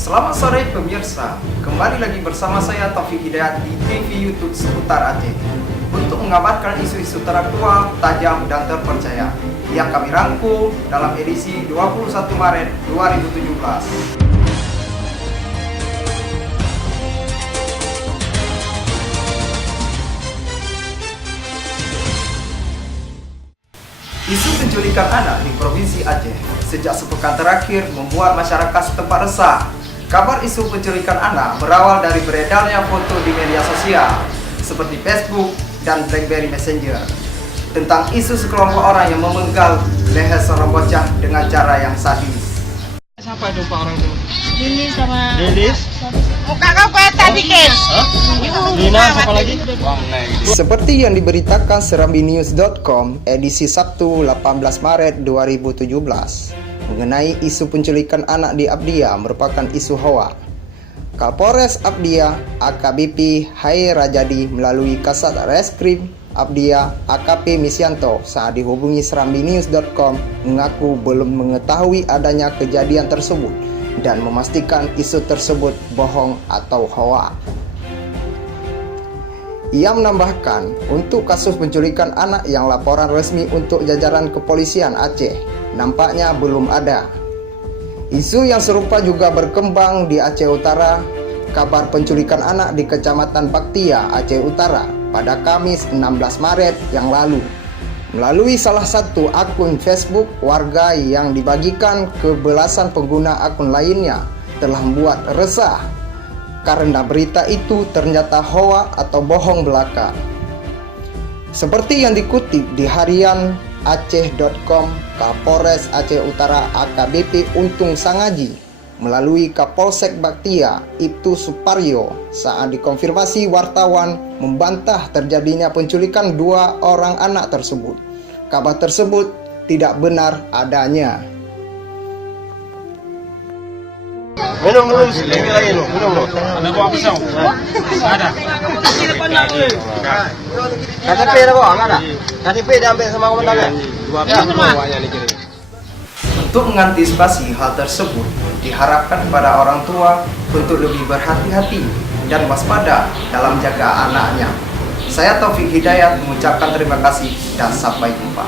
Selamat sore pemirsa, kembali lagi bersama saya Taufik Hidayat di TV YouTube seputar Aceh untuk mengabarkan isu-isu teraktual, tajam, dan terpercaya yang kami rangkum dalam edisi 21 Maret 2017. Isu penculikan anak di Provinsi Aceh sejak sepekan terakhir membuat masyarakat setempat resah. Kabar isu penculikan anak berawal dari beredarnya foto di media sosial seperti Facebook dan BlackBerry Messenger tentang isu sekelompok orang yang memenggal leher seorang bocah dengan cara yang sadis. Siapa itu Pak orang itu? Lilis sama Lilis? muka kau kayak tadi Kes. Lina siapa lagi? Seperti yang diberitakan serambinews.com edisi Sabtu 18 Maret 2017 mengenai isu penculikan anak di Abdia merupakan isu hoak. Kapolres Abdia AKBP Hai Rajadi melalui Kasat Reskrim Abdia AKP Misyanto saat dihubungi serambinews.com mengaku belum mengetahui adanya kejadian tersebut dan memastikan isu tersebut bohong atau hoak. Ia menambahkan, untuk kasus penculikan anak yang laporan resmi untuk jajaran kepolisian Aceh nampaknya belum ada. Isu yang serupa juga berkembang di Aceh Utara. Kabar penculikan anak di Kecamatan Baktia, Aceh Utara pada Kamis 16 Maret yang lalu melalui salah satu akun Facebook warga yang dibagikan ke belasan pengguna akun lainnya telah membuat resah karena berita itu ternyata hoak atau bohong belaka. Seperti yang dikutip di harian aceh.com, Kapolres Aceh Utara AKBP Untung Sangaji melalui Kapolsek Baktia Ibtu Suparyo saat dikonfirmasi wartawan membantah terjadinya penculikan dua orang anak tersebut. Kabar tersebut tidak benar adanya. Minum sedikit lagi lu, minum lu. Ada buah pisang? Ada. KTP ada buah? Enggak ada. KTP diambil sama komandannya. Untuk mengantisipasi hal tersebut, diharapkan kepada orang tua untuk lebih berhati-hati dan waspada dalam jaga anaknya. Saya Taufik Hidayat mengucapkan terima kasih dan sampai jumpa.